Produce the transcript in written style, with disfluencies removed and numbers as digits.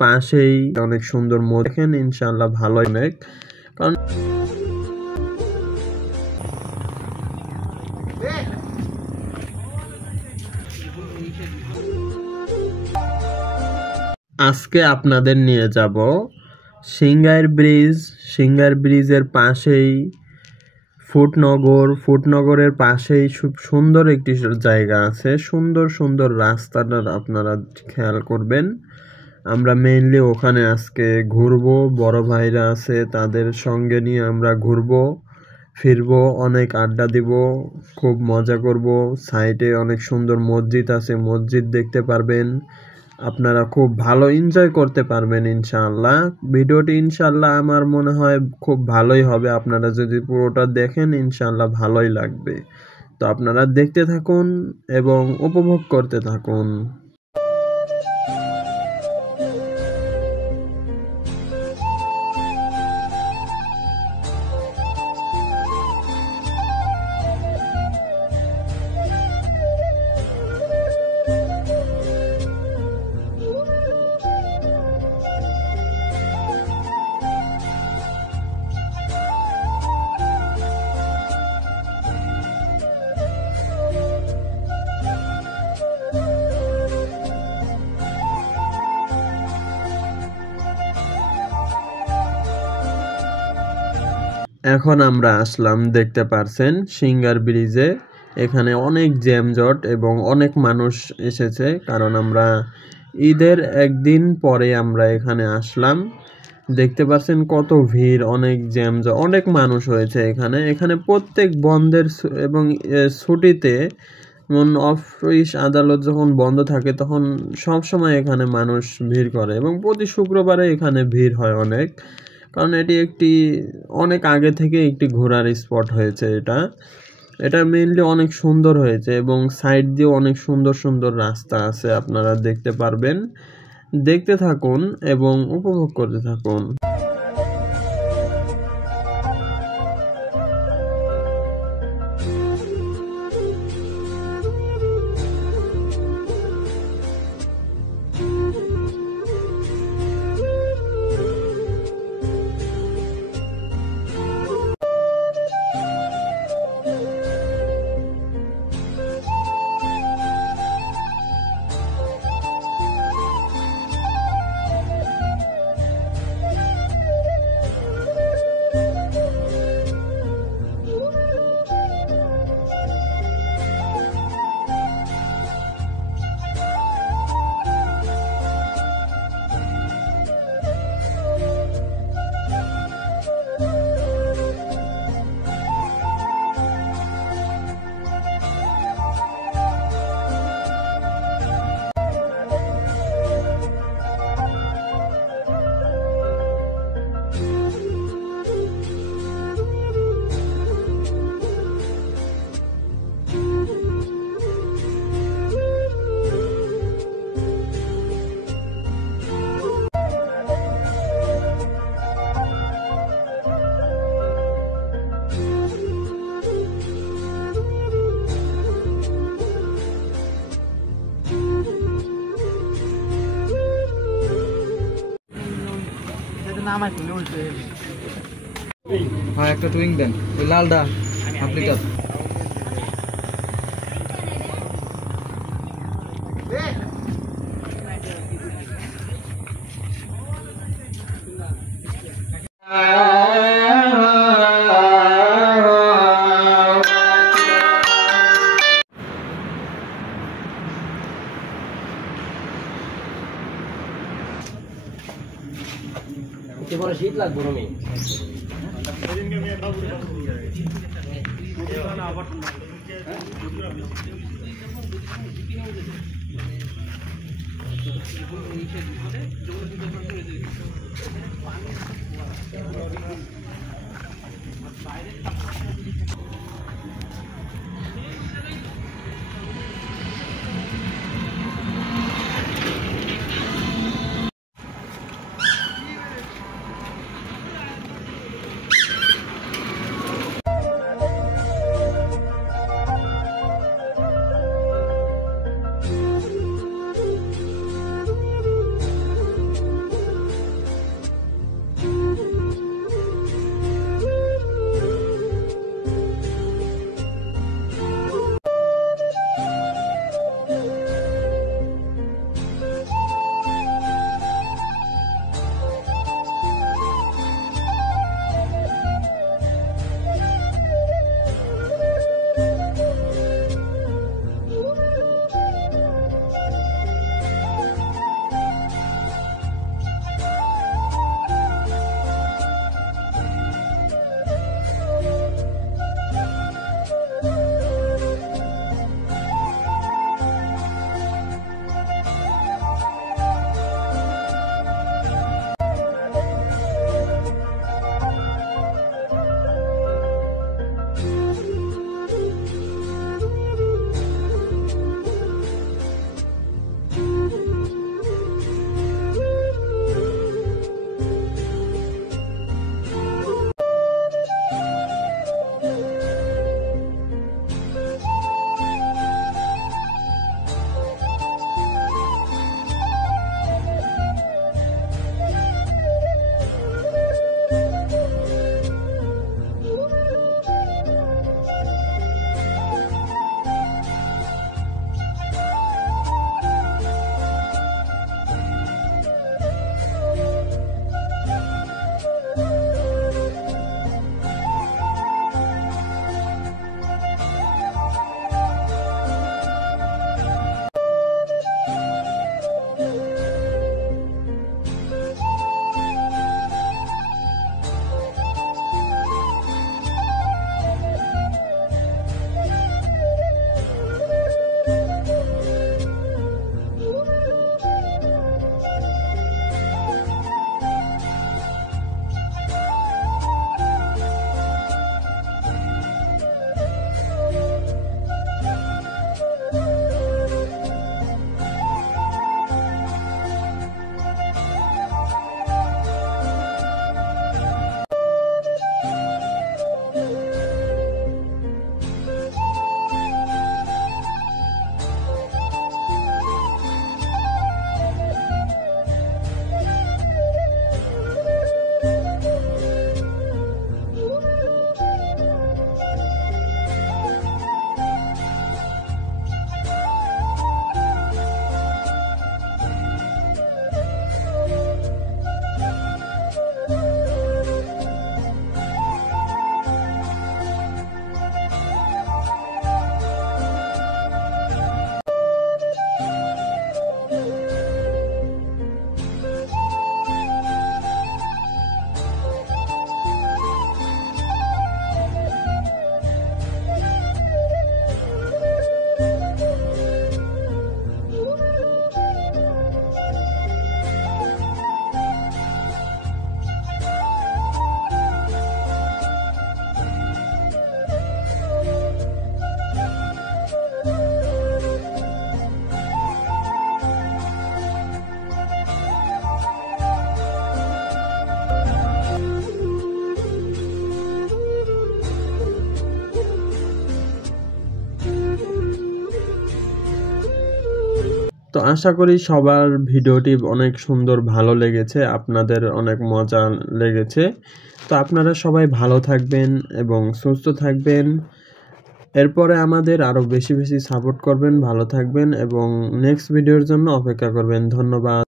পাশেই অনেক সুন্দর মসজিদ দেখেন, ইনশাআল্লাহ ভালোই অনেক। কারণ আজকে আপনাদের নিয়ে যাব সিংগাইর ব্রিজ। সিংগাইর ব্রিজের পাশেই ফুটনগরের পাশেই খুব সুন্দর একটি জায়গা আছে। সুন্দর সুন্দর রাস্তাটা আপনারা খেয়াল করবেন। আমরা মেইনলি ওখানে আজকে ঘুরবো, বড় ভাইরা আছে তাদের সঙ্গে নিয়ে আমরা ঘুরবো ফিরবো, অনেক আড্ডা দিব, খুব মজা করব। সাইডে অনেক সুন্দর মসজিদ আছে, মসজিদ দেখতে পারবেন, আপনারা খুব ভালো এনজয় করতে পারবেন ইনশাআল্লাহ। ভিডিওটি ইনশাআল্লাহ আমার মনে হয় খুব ভালোই হবে, আপনারা যদি পুরোটা দেখেন ইনশাআল্লাহ ভালোই লাগবে। তো আপনারা দেখতে থাকুন এবং উপভোগ করতে থাকুন। এখন আমরা আসলাম, দেখতে পারছেন, সিংগার ব্রিজে। এখানে অনেক জ্যামজট এবং অনেক মানুষ এসেছে, কারণ আমরা ঈদের একদিন পরে আমরা এখানে আসলাম। দেখতে পাচ্ছেন কত ভিড়, অনেক জ্যামজট, অনেক মানুষ হয়েছে এখানে। এখানে প্রত্যেক বন্ধের এবং ছুটিতে, যেমন অফিস আদালত যখন বন্ধ থাকে তখন সব সময় এখানে মানুষ ভিড় করে এবং প্রতি শুক্রবারে এখানে ভিড় হয় অনেক। কারণ এটি একটি অনেক আগে থেকে একটি ঘোরার স্পট হয়েছে। এটা মেইনলি অনেক সুন্দর হয়েছে এবং সাইড দিয়ে অনেক সুন্দর সুন্দর রাস্তা আছে, আপনারা দেখতে পারবেন। দেখতে থাকুন এবং উপভোগ করতে থাকুন। হ্যাঁ, একটা টুইং দেন, ওই লালটা হাফ লিটার। শীত লাগবো রুমে। তো আশা করি সবার ভিডিওটি অনেক সুন্দর ভালো লেগেছে, আপনাদের অনেক মজা লেগেছে। তো আপনারা সবাই ভালো থাকবেন এবং সুস্থ থাকবেন। এরপরে আমাদের আরও বেশি বেশি সাপোর্ট করবেন, ভালো থাকবেন এবং নেক্সট ভিডিওর জন্য অপেক্ষা করবেন। ধন্যবাদ।